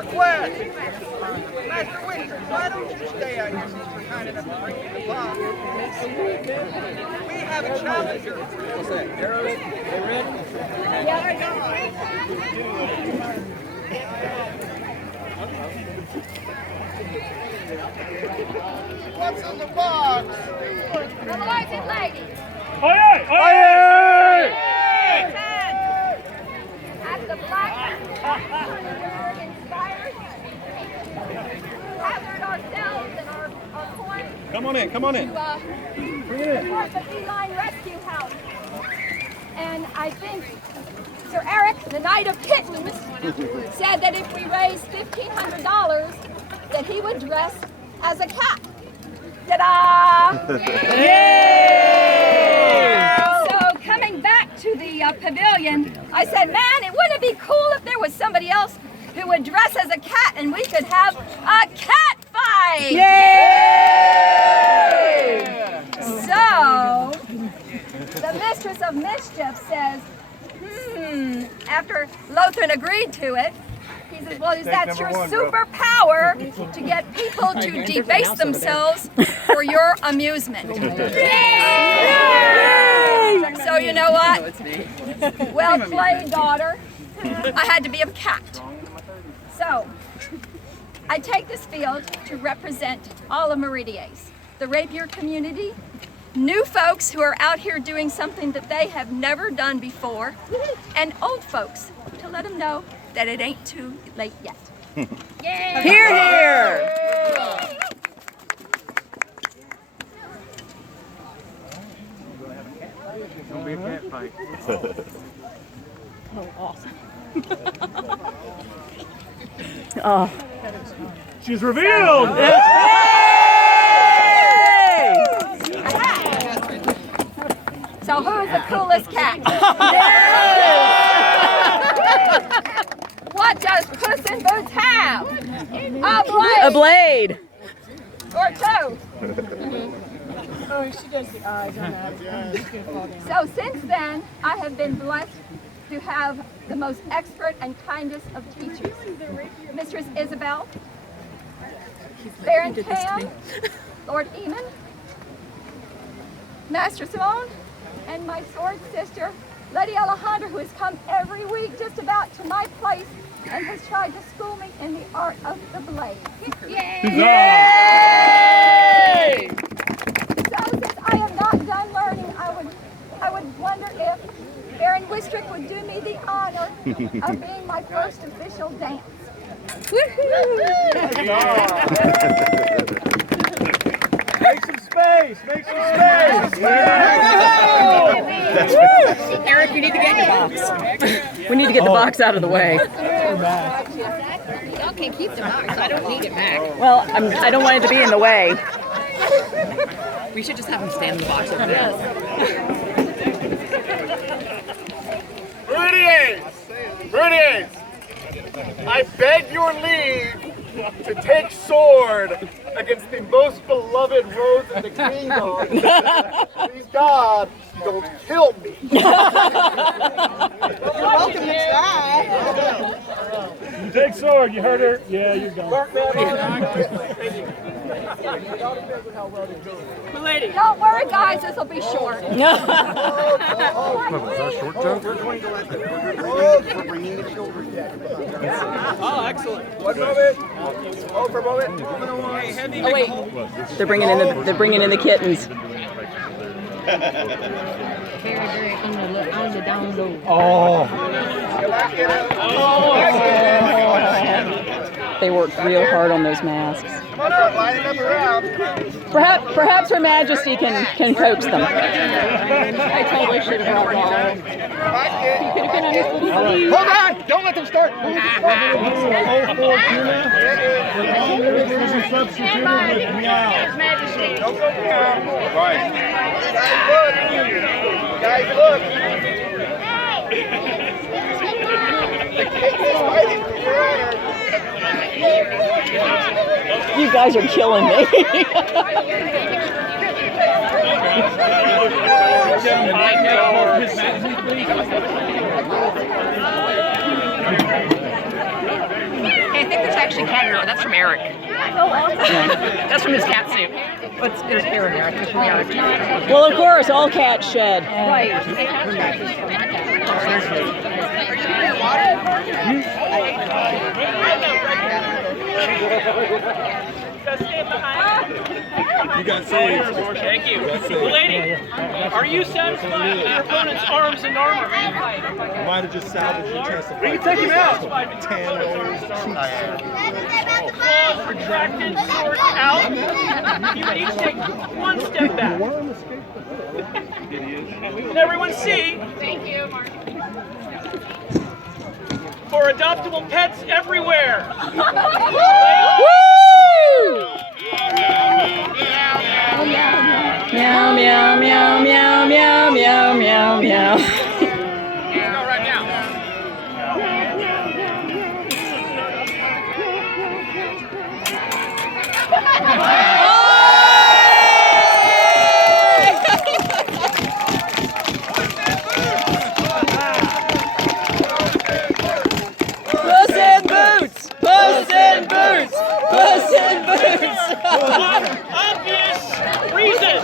request. Master Wistric, why don't you stay out here since you're kind enough to bring me the box? We have a challenger. What's that? Arrows? They ready? Yeah. What's in the box? The lords and ladies. Aye, aye, As the black inspired, gathered ourselves and our coin. Come on in, come on in. To support the feline rescue house. And I think Sir Eric, the Knight of Kittens, said that if we raised $1,500, that he would dress as a cat. Ta-da! Yeah! So coming back to the pavilion, I said, man, it wouldn't be cool if there was somebody else who would dress as a cat and we could have a cat fight! Yay! So, the Mistress of Mischief says, after Lothran agreed to it, he says, well, that's your superpower to get people to debase themselves for your amusement. Yay! So you know what? Well played, daughter. I had to be a cat. So, I take this field to represent all of Meridies, the rapier community, new folks who are out here doing something that they have never done before, and old folks to let them know that it ain't too late yet. Yay! Hear, hear! Don't be a cat fight. Oh, awesome. Oh. She's revealed! So who's the coolest cat? What does Puss in Boots have? A blade! A blade! Or two? Oh, she does the eyes on that. So since then, I have been blessed to have the most expert and kindest of teachers. Mistress Isabel, Baron Tam, Lord Eamon, Master Simone, and my sword sister, Lady hAilleachain, who has come every week just about to my place and has tried to school me in the art of the blade. Yay! Yay! So since I am not done learning, I would wonder if Baron Wistric would do me the honor of being my first official dance. Make some space! Make some space! Eric, you need to get your box. We need to get the box out of the way. Y'all can keep the box. I don't need it back. Well, I don't want it to be in the way. We should just have him stand in the box over there. Meridies! Meridies! I beg your leave to take sword against the most beloved rose in the kingdom. Please God, don't kill me. You're welcome to try. You take sword, you heard her. Yeah, you're gone. Don't worry, guys, this will be short. Was that a short joke? For bringing the children back. Oh, excellent. One moment. Oh, for a moment. Oh wait, they're bringing in the kittens. Very on the down low. Oh. They worked real hard on those masks. Come on up, line it up around. Perhaps Her Majesty can coax them. I totally should have brought all. He could have been on his little sleeve. Hold on! Don't let them start! Stand by. His Majesty. Don't go down. Right. Guys, look! The king is fighting for your honor. You guys are killing me. I think the That's from Eric. That's from his cat suit. It's hair in there. I think it's from Eric. Well, of course, all cats shed. Right. You got saved. Thank you. Lady, are you satisfied with your opponent's arms and armor? You might have just salvaged your chance to fight. We can take him out. Claws retracted, swords out. You would each take one step back. And everyone see. Thank you, Mark. For adoptable pets everywhere. Meow, meow, meow, meow, meow, meow, meow, meow. Let's go right now. Puss in boots! Puss in boots! Puss in boots! Obvious reasons.